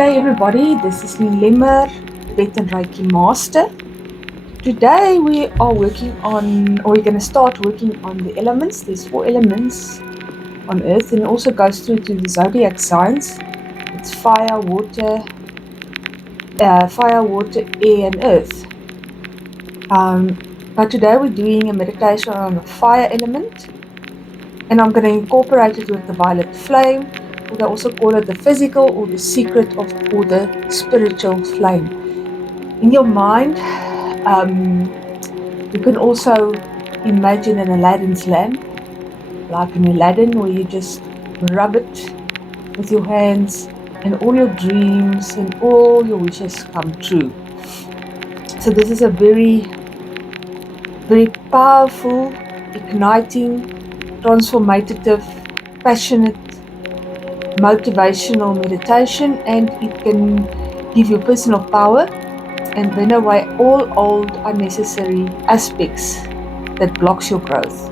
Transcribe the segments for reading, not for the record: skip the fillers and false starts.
day everybody, this is Limmer, Tibetan Reiki Master. Today we are working on, or we're going to start working on the elements. There's 4 elements on Earth, and it also goes through to the zodiac signs. It's fire, water, air and earth. But today we're doing a meditation on the fire element, and I'm going to incorporate it with the violet flame, or they also call it the physical or the secret of, or the spiritual flame. In your mind, you can also imagine an Aladdin's lamp, like an Aladdin, where you just rub it with your hands and all your dreams and all your wishes come true. So this is a very, very powerful, igniting, transformative, passionate, motivational meditation, and it can give you personal power and burn away all old unnecessary aspects that blocks your growth.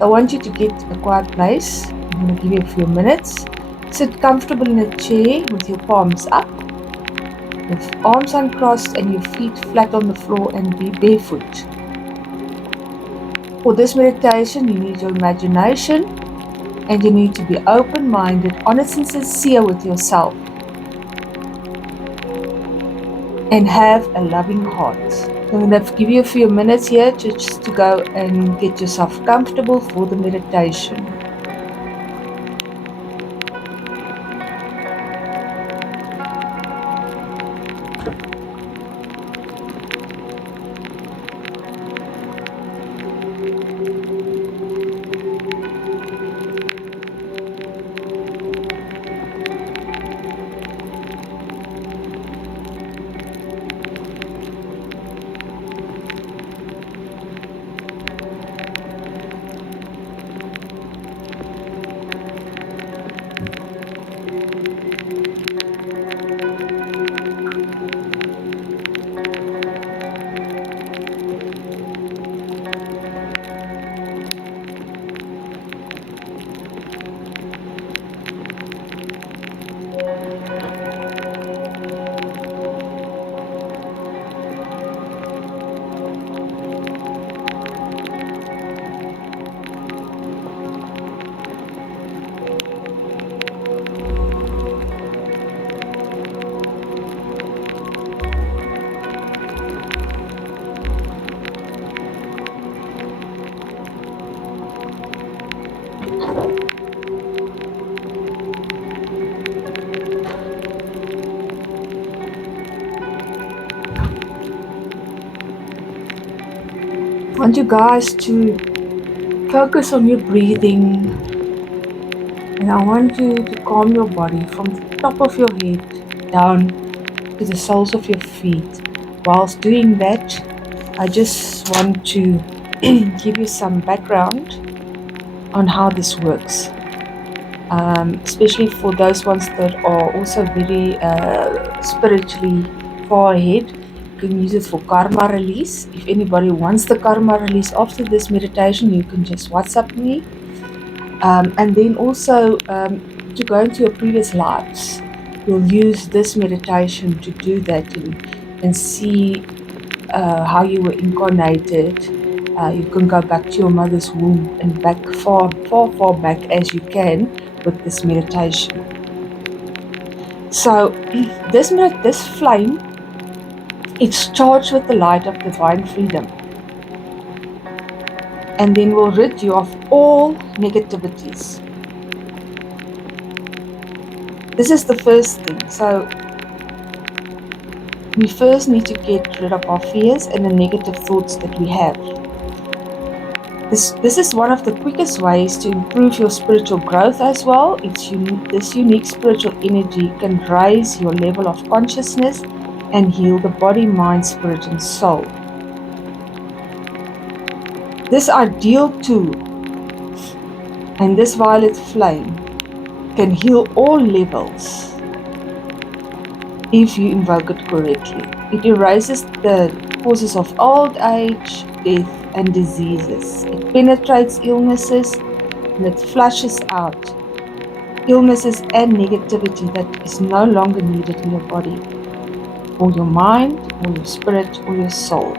I want you to get a quiet place. I'm going to give you a few minutes. Sit comfortable in a chair with your palms up, with arms uncrossed and your feet flat on the floor, and be barefoot. For this meditation, you need your imagination and you need to be open-minded, honest and sincere with yourself, and have a loving heart. So I'm going to give you a few minutes here just to go and get yourself comfortable for the meditation. I want you guys to focus on your breathing, and I want you to calm your body from the top of your head down to the soles of your feet. Whilst doing that, I just want to give you some background on how this works, especially for those ones that are also very spiritually far ahead. You can use it for karma release. If anybody wants the karma release after this meditation, you can just WhatsApp me. And then also to go into your previous lives, you'll use this meditation to do that and see how you were incarnated. You can go back to your mother's womb and back far, far, far back as you can with this meditation. So this flame, it's charged with the light of divine freedom, and then will rid you of all negativities. This is the first thing. So we first need to get rid of our fears and the negative thoughts that we have. This is one of the quickest ways to improve your spiritual growth as well. This unique spiritual energy can raise your level of consciousness and heal the body, mind, spirit, and soul. This ideal tool and this violet flame can heal all levels if you invoke it correctly. It erases the causes of old age, death, and diseases. It penetrates illnesses and it flushes out illnesses and negativity that is no longer needed in your body, or your mind, or your spirit, or your soul.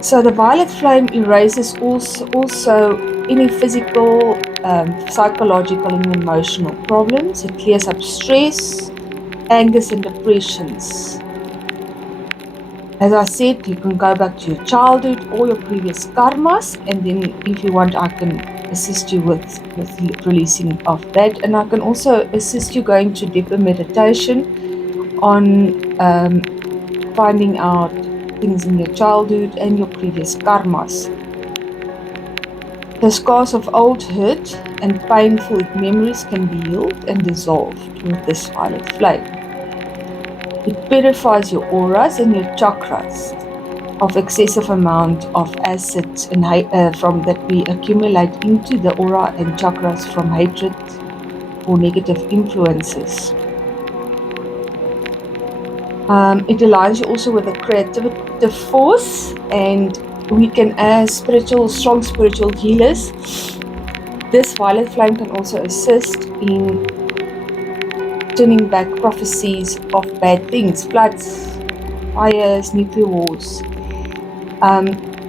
So the violet flame erases also any physical, psychological, and emotional problems. It clears up stress, angers, and depressions. As I said, you can go back to your childhood or your previous karmas, and then if you want, I can assist you with releasing of that. And I can also assist you going to deeper meditation on finding out things in your childhood and your previous karmas. The scars of old hurt and painful memories can be healed and dissolved with this violet flame. It purifies your auras and your chakras of excessive amount of acids and from that we accumulate into the aura and chakras from hatred or negative influences. It aligns you also with the creative force, and we can, as strong spiritual healers, this violet flame can also assist in turning back prophecies of bad things, floods, fires, nuclear wars.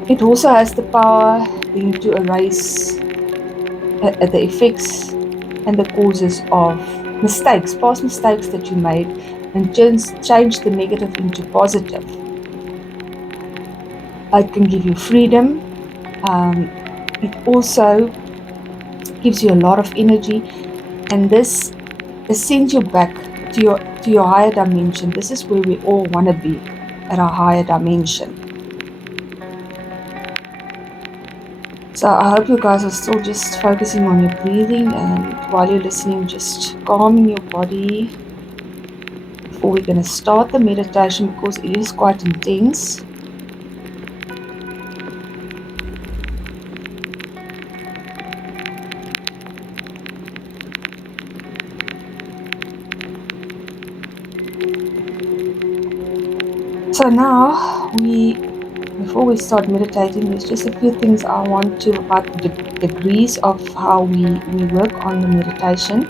It also has the power then to erase the effects and the causes of mistakes, past mistakes that you made, and change the negative into positive. It can give you freedom. It also gives you a lot of energy, and this sends you back to your higher dimension. This is where we all want to be, at our higher dimension. So I hope you guys are still just focusing on your breathing, and while you're listening, just calming your body before we're going to start the meditation, because it is quite intense. So now, before we start meditating, there's just a few things I want to about the degrees of how we work on the meditation,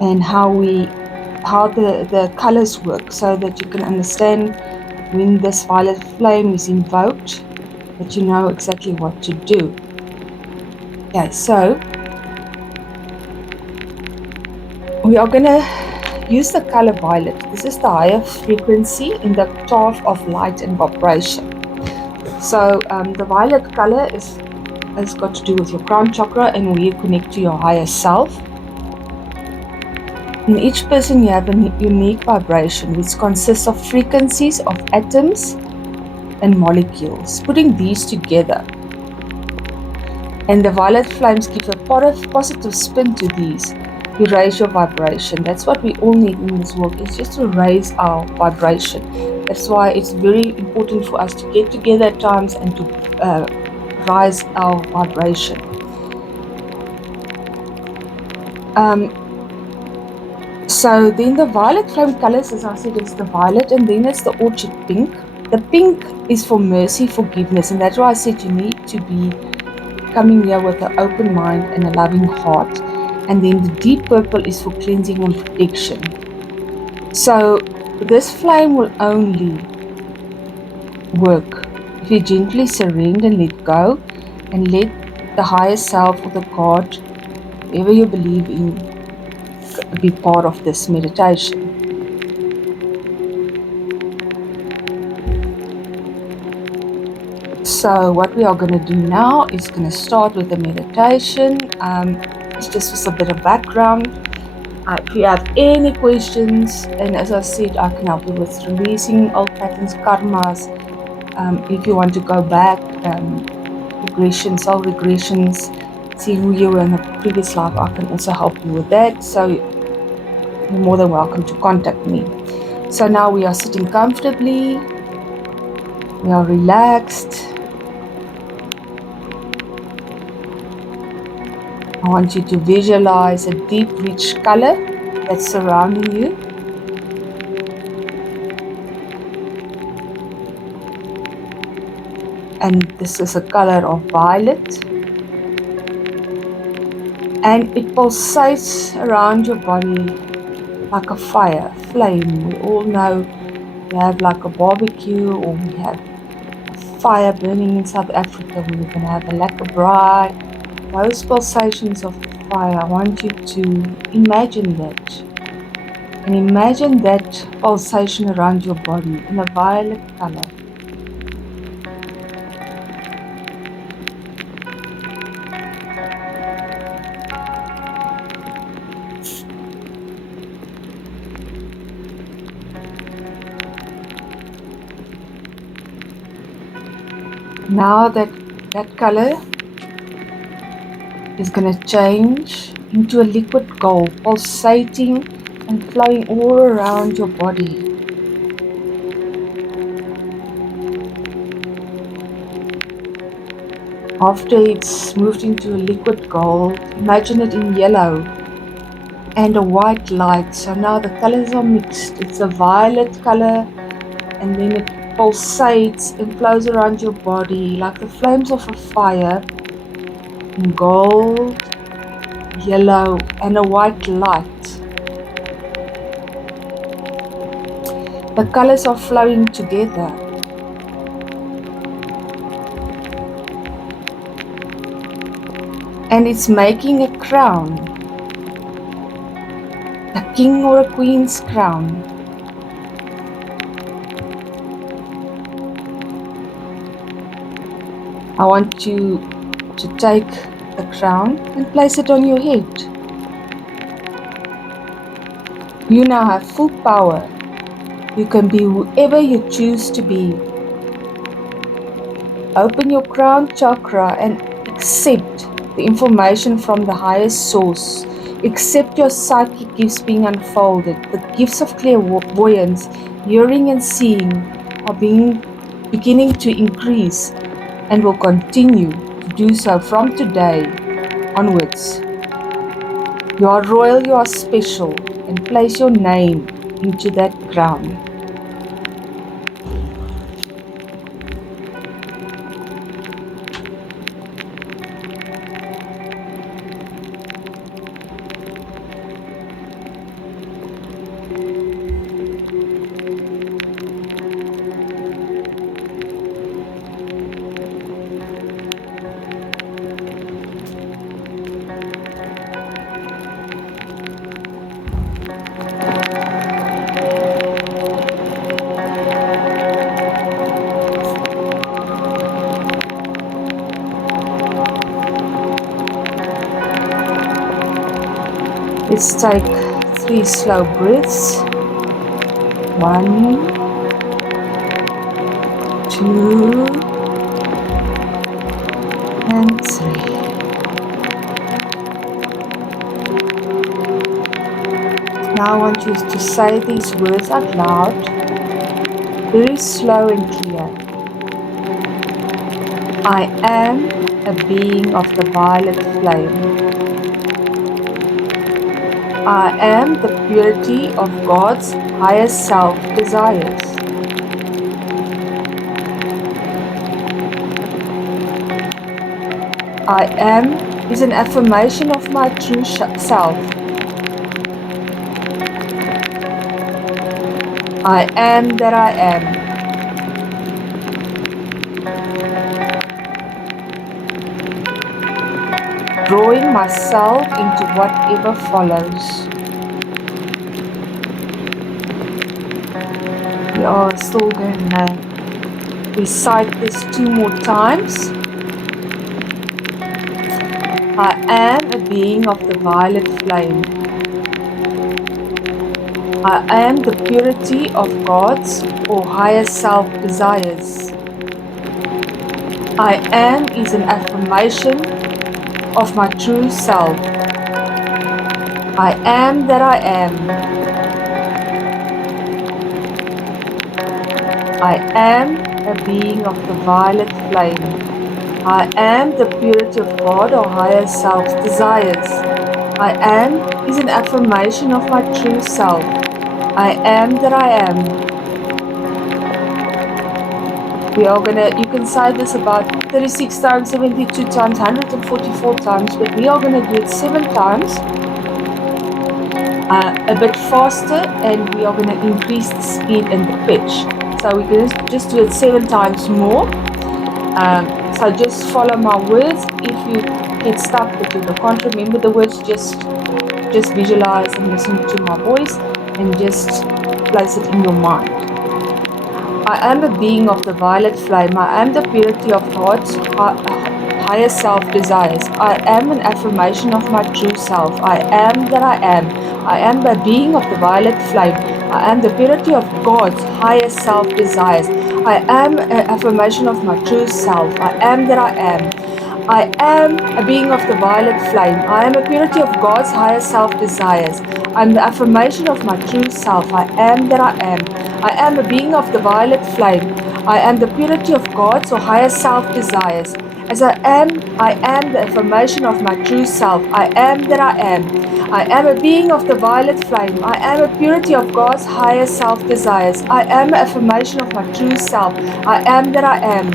and how the colors work, so that you can understand when this violet flame is invoked, that you know exactly what to do. Okay, so we are going to use the color violet. This is the higher frequency in the octave of light and vibration. So the violet color has got to do with your crown chakra and where you connect to your higher self. In each person, you have a unique vibration, which consists of frequencies of atoms and molecules. Putting these together, and the violet flames give a positive spin to these. You raise your vibration. That's what we all need in this world, is just to raise our vibration. That's why it's very important for us to get together at times and to rise our vibration. So then the violet flame colors, as I said, it's the violet, and then it's the orchid pink. The pink is for mercy, forgiveness, and that's why I said you need to be coming here with an open mind and a loving heart. And then the deep purple is for cleansing and protection. So this flame will only work if you gently surrender and let go, and let the higher self or the God, whoever you believe in, be part of this meditation. So what we are going to do now is going to start with the meditation. It's just a bit of background. If you have any questions, and as I said, I can help you with releasing old patterns, karmas. If you want to go back, regressions, soul regressions, see who you were in a previous life, I can also help you with that. So you're more than welcome to contact me. So now we are sitting comfortably. We are relaxed. I want you to visualize a deep, rich color that's surrounding you. and this is a color of violet, and it pulsates around your body like a fire, flame. We all know we have like a barbecue, or we have a fire burning in South Africa. We're going to have a lekker braai. Those pulsations of the fire, I want you to imagine that. And imagine that pulsation around your body in a violet color. Now that color is going to change into a liquid gold, pulsating and flowing all around your body. After it's moved into a liquid gold, imagine it in yellow and a white light. So now the colors are mixed. It's a violet color, and then it pulsates and flows around your body like the flames of a fire in gold, yellow, and a white light. The colors are flowing together. And it's making a crown, a king or a queen's crown. I want you to take the crown and place it on your head. You now have full power. You can be whoever you choose to be. Open your crown chakra and accept the information from the highest source. Accept your psychic gifts being unfolded. The gifts of clairvoyance, hearing and seeing are beginning to increase and will continue to do so from today onwards. You are royal, you are special, and place your name into that crown. Let's take 3 slow breaths. 1, 2, and 3. Now I want you to say these words out loud, very slow and clear. I am a being of the violet flame. I am the purity of God's highest self desires. I am is an affirmation of my true self. I am that I am. Drawing myself into whatever follows. We are still going to recite this 2 more times. I am a being of the violet flame. I am the purity of God's or higher self desires. I am is an affirmation of my true self. I am that I am. I am a being of the violet flame. I am the purity of God or higher self's desires. I am is an affirmation of my true self. I am that I am. We are gonna, you can say this about 36 times, 72 times, 144 times, but we are gonna do it 7 times, a bit faster, and we are gonna increase the speed and the pitch. So we're gonna just do it 7 times more. So just follow my words. If you get stuck but you can't remember the words, just visualize and listen to my voice and just place it in your mind. I am a being of the violet flame. I am the purity of God's higher self desires. I am an affirmation of my true self. I am that I am. I am a being of the violet flame. I am the purity of God's higher self desires. I am an affirmation of my true self. I am that I am. I am a being of the violet flame. I am a purity of God's higher self desires. I'm the affirmation of my true self. I am that I am. I am a being of the violet flame. I am the purity of God's or higher self desires. As I am the affirmation of my true self. I am that I am. I am a being of the violet flame. I am a purity of God's higher self desires. I am an affirmation of my true self. I am that I am.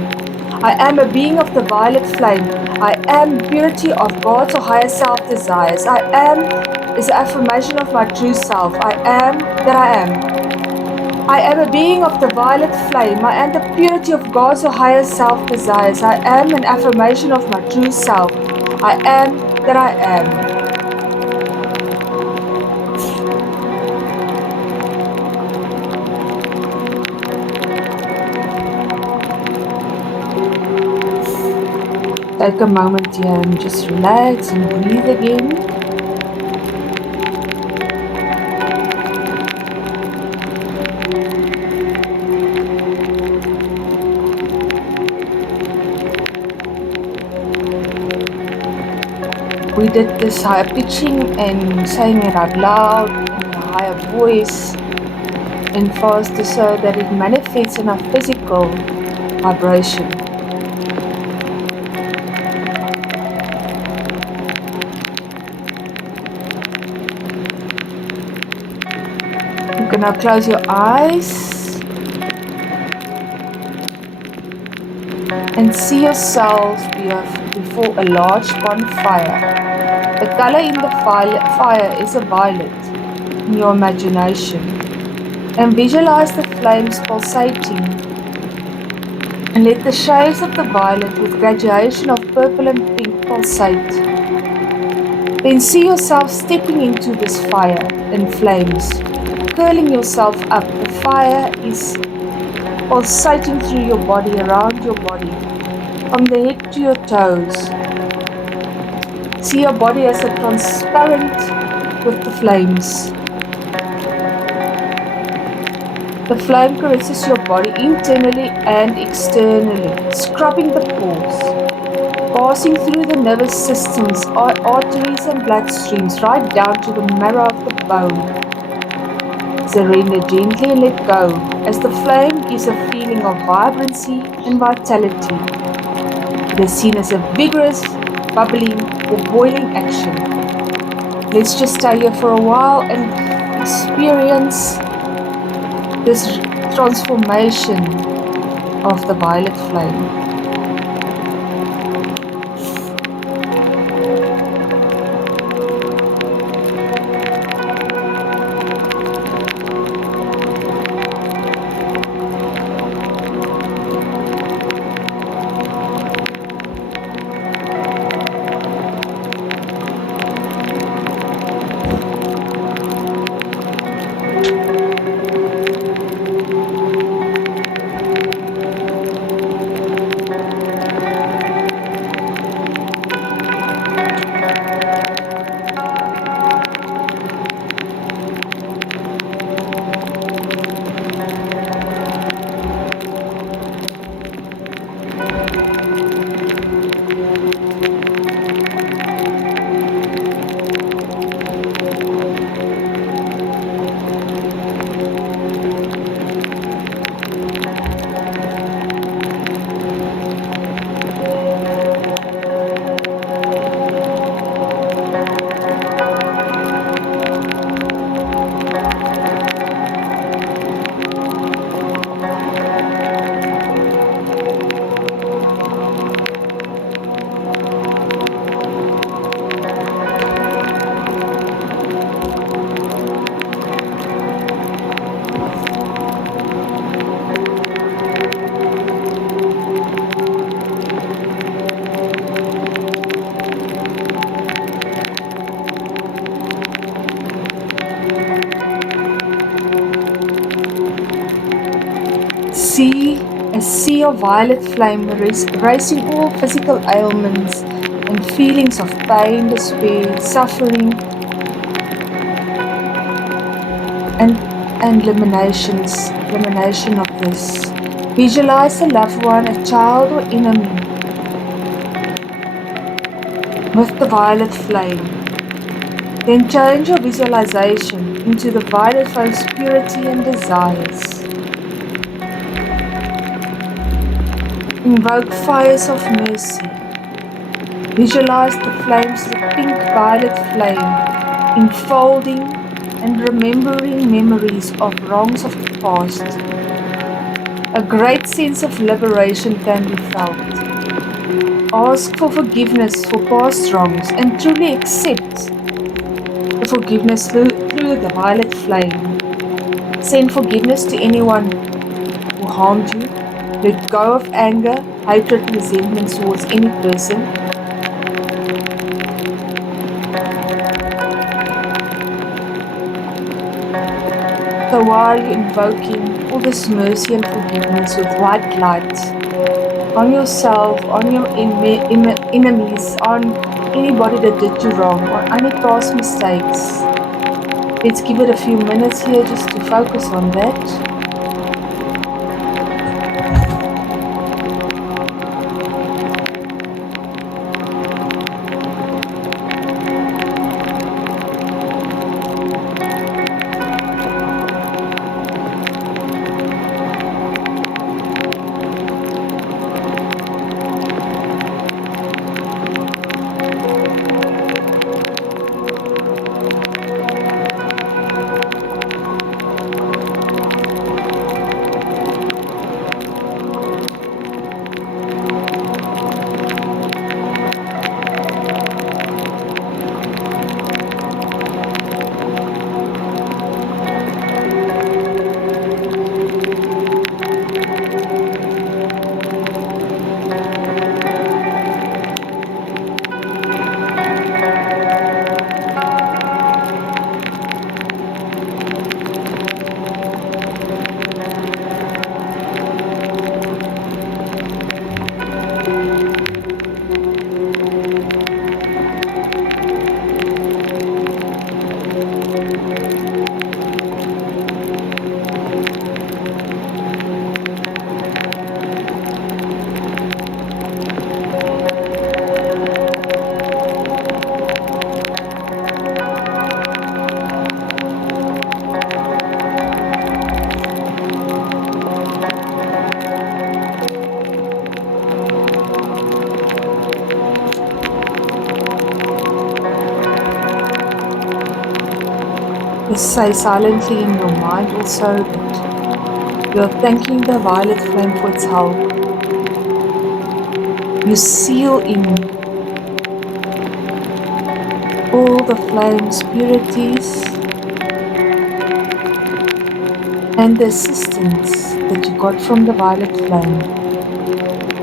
I am a being of the violet flame. I am purity of God's or higher self desires. I am is the affirmation of my true self. I am that I am. I am a being of the violet flame. I am the purity of God's or higher self desires. I am an affirmation of my true self. I am that I am. Take a moment here and just relax and breathe again. We did this higher pitching and saying it out loud in a higher voice and faster so that it manifests in our physical vibration. You can now close your eyes and see yourself before a large bonfire. The color in the fire is a violet in your imagination. And visualize the flames pulsating. And let the shades of the violet with graduation of purple and pink pulsate. Then see yourself stepping into this fire and flames, curling yourself up. The fire is pulsating through your body, around your body, from the head to your toes. See your body as a transparent with the flames. The flame caresses your body internally and externally, scrubbing the pores, passing through the nervous systems, arteries and bloodstreams, right down to the marrow of the bone. Surrender gently and let go, as the flame gives a feeling of vibrancy and vitality. It is seen as a vigorous, bubbling or boiling action. Let's just stay here for a while and experience this transformation of the violet flame. see your violet flame erasing all physical ailments and feelings of pain, despair, suffering, and elimination of this. Visualize a loved one, a child or enemy with the violet flame. Then change your visualization into the violet flame's purity and desires. Invoke fires of mercy. Visualize the flames, the pink violet flame, enfolding and remembering memories of wrongs of the past. A great sense of liberation can be felt. Ask for forgiveness for past wrongs and truly accept the forgiveness through the violet flame. Send forgiveness to anyone who harmed you. Let go of anger, hatred, resentment towards any person. So while you're invoking all this mercy and forgiveness with white light on yourself, on your enemies, on anybody that did you wrong, on any past mistakes, let's give it a few minutes here just to focus on that. Just say silently in your mind also that you're thanking the violet flame for its help. You seal in all the flame's purities and the assistance that you got from the violet flame.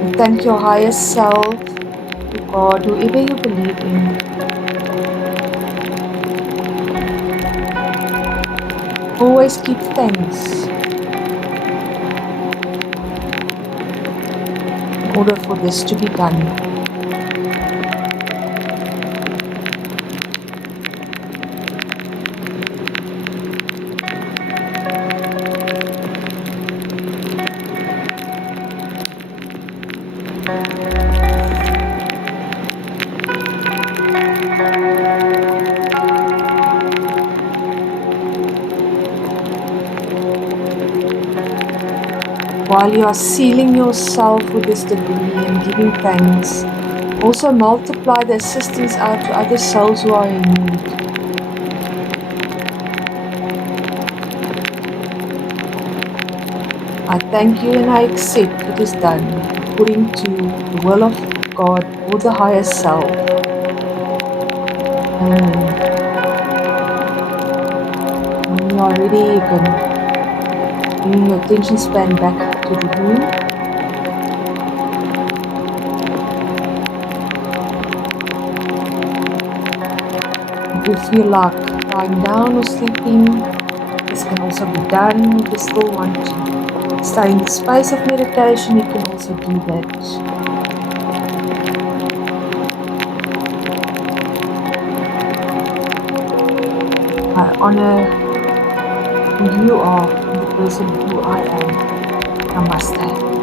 You thank your higher self, your God, whoever you believe in. Always give thanks in order for this to be done. While you are sealing yourself with this debris and giving thanks, also multiply the assistance out to other souls who are in need. I thank you and I accept it is done according to the will of God or the higher self. Amen. When you are ready, you can bring your attention span back to the room. If you feel like lying down or sleeping, This can also be done if you still want to stay in the space of meditation. You can also do that. I honor who you are and the person who I am. Namaste.